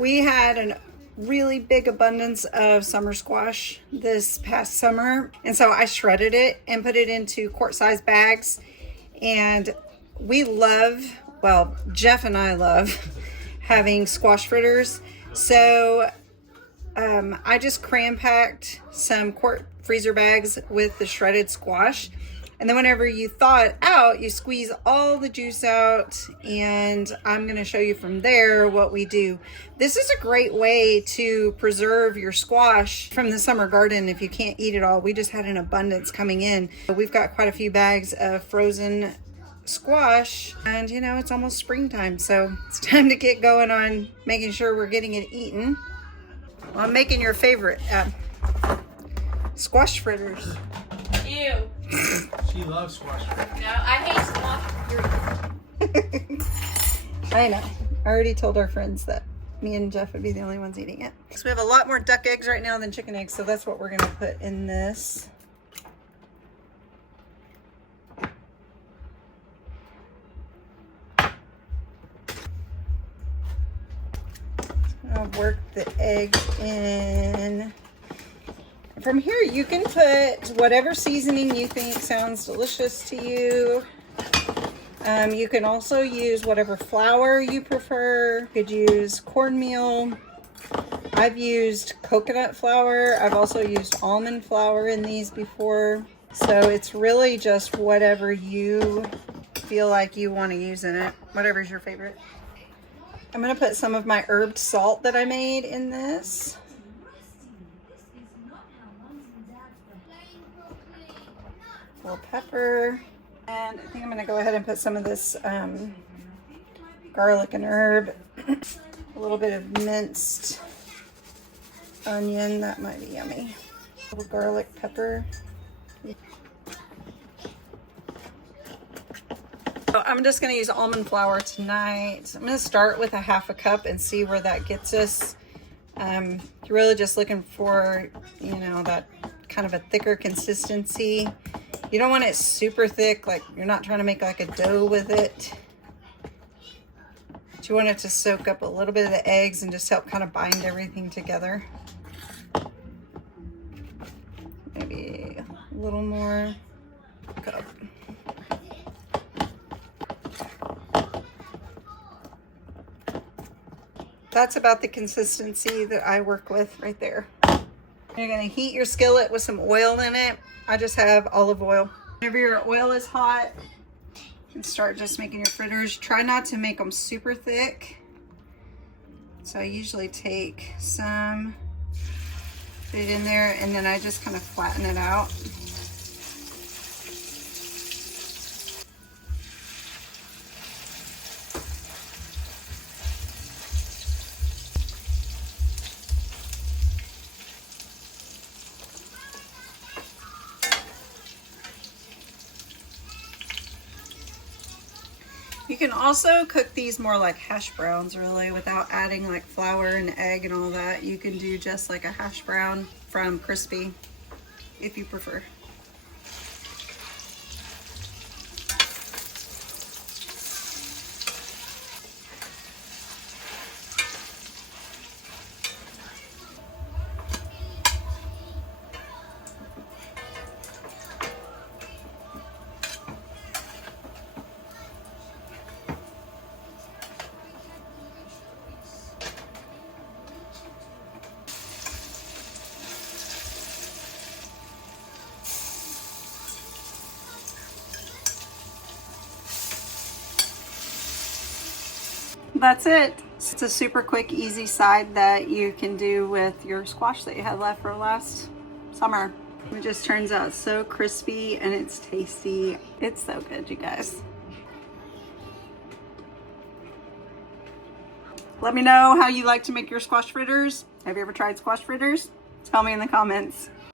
We had a really big abundance of summer squash this past summer, and so I shredded it and put it into quart-sized bags. And we love, well, Jeff and I love having squash fritters. So I just cram packed some quart freezer bags with the shredded squash. And then whenever you thaw it out, you squeeze all the juice out, and I'm going to show you from there what we do. This is a great way to preserve your squash from the summer garden if you can't eat it all. We just had an abundance coming in. We've got quite a few bags of frozen squash, and you know, it's almost springtime, so it's time to get going on making sure we're getting it eaten. Well, I'm making your favorite squash fritters. Ew. She loves squash fritters. No, I hate squash fritters. I know. I already told our friends that me and Jeff would be the only ones eating it. So we have a lot more duck eggs right now than chicken eggs, so that's what we're going to put in this. I'll work the eggs in. From here, you can put whatever seasoning you think sounds delicious to you. You can also use whatever flour you prefer. You could use cornmeal. I've used coconut flour. I've also used almond flour in these before. So it's really just whatever you feel like you want to use in it. Whatever's your favorite. I'm going to put some of my herbed salt that I made in this. A little pepper, and I think I'm going to go ahead and put some of this garlic and herb, a little bit of minced onion, that might be yummy, a little garlic pepper. So I'm just going to use almond flour tonight. I'm going to start with a 1/2 cup and see where that gets us. You're really just looking for, you know, that kind of a thicker consistency. You don't want it super thick, like you're not trying to make like a dough with it. But you want it to soak up a little bit of the eggs and just help kind of bind everything together. Maybe a little more cup. That's about the consistency that I work with right there. You're going to heat your skillet with some oil in it. I just have olive oil. Whenever your oil is hot, you can start just making your fritters. Try not to make them super thick. So I usually take some, put it in there, and then I just kind of flatten it out. You can also cook these more like hash browns, really, without adding like flour and egg and all that. You can do just like a hash brown from crispy, if you prefer. That's it. It's a super quick, easy side that you can do with your squash that you had left for last summer. It just turns out so crispy and it's tasty. It's so good, you guys. Let me know how you like to make your squash fritters. Have you ever tried squash fritters? Tell me in the comments.